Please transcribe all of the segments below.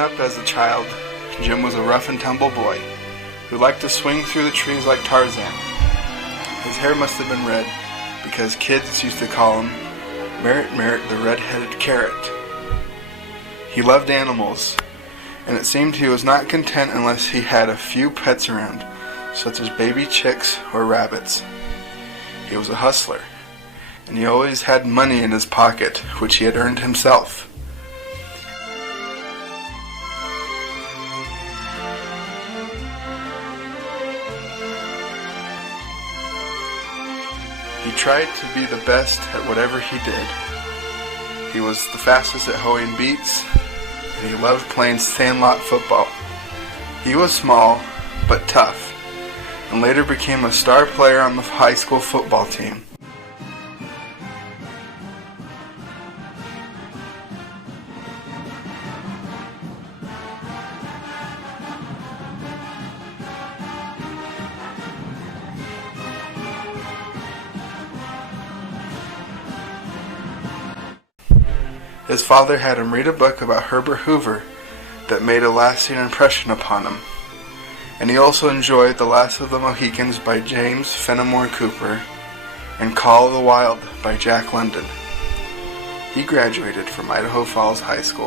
up as a child, Jim was a rough and tumble boy who liked to swing through the trees like Tarzan. His hair must have been red because kids used to call him Merit Merit the Red-Headed Carrot. He loved animals, and it seemed he was not content unless he had a few pets around, such as baby chicks or rabbits. He was a hustler, and he always had money in his pocket, which he had earned himself. He tried to be the best at whatever he did. He was the fastest at hoeing beets, and he loved playing sandlot football. He was small, but tough, and later became a star player on the high school football team. His father had him read a book about Herbert Hoover that made a lasting impression upon him, and he also enjoyed The Last of the Mohicans by James Fenimore Cooper and Call of the Wild by Jack London. He graduated from Idaho Falls High School.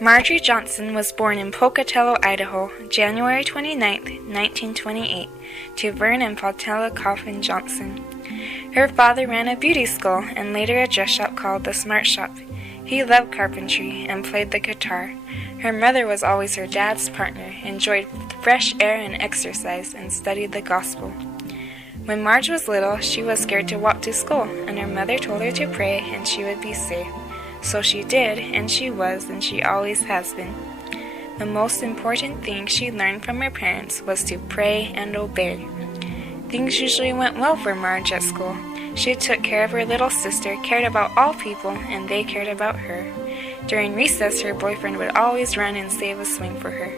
Marjorie Johnson was born in Pocatello, Idaho, January 29, 1928, to Vern and Pautella Coffin Johnson. Her father ran a beauty school and later a dress shop called The Smart Shop. He loved carpentry and played the guitar. Her mother was always her dad's partner, enjoyed fresh air and exercise, and studied the gospel. When Marge was little, she was scared to walk to school, and her mother told her to pray and she would be safe. So she did, and she was, and she always has been. The most important thing she learned from her parents was to pray and obey. Things usually went well for Marge at school. She took care of her little sister, cared about all people, and they cared about her. During recess, her boyfriend would always run and save a swing for her.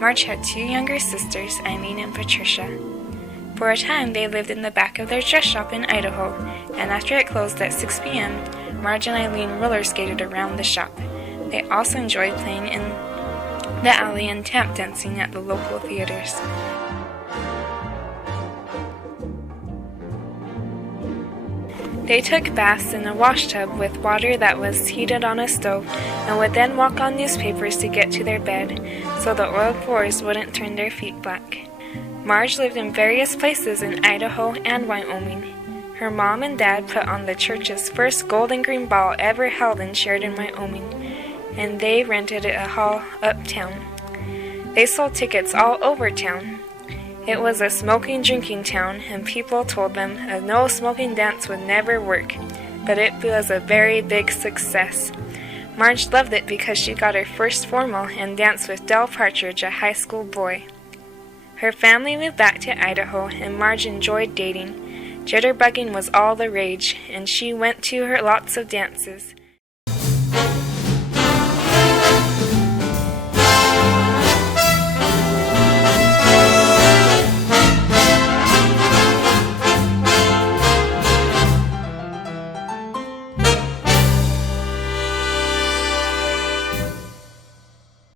Marge had two younger sisters, Eileen and Patricia. For a time, they lived in the back of their dress shop in Idaho, and after it closed at 6 p.m., Marge and Eileen roller skated around the shop. They also enjoyed playing in the alley and tap dancing at the local theaters. They took baths in a wash tub with water that was heated on a stove and would then walk on newspapers to get to their bed so the oil floors wouldn't turn their feet black. Marge lived in various places in Idaho and Wyoming. Her mom and dad put on the church's first Gold and Green Ball ever held in Sheridan, Wyoming, and they rented a hall uptown. They sold tickets all over town. It was a smoking, drinking town, and people told them a no-smoking dance would never work, but it was a very big success. Marge loved it because she got her first formal and danced with Del Partridge, a high school boy. Her family moved back to Idaho, and Marge enjoyed dating. Jitterbugging was all the rage, and she went to her lots of dances.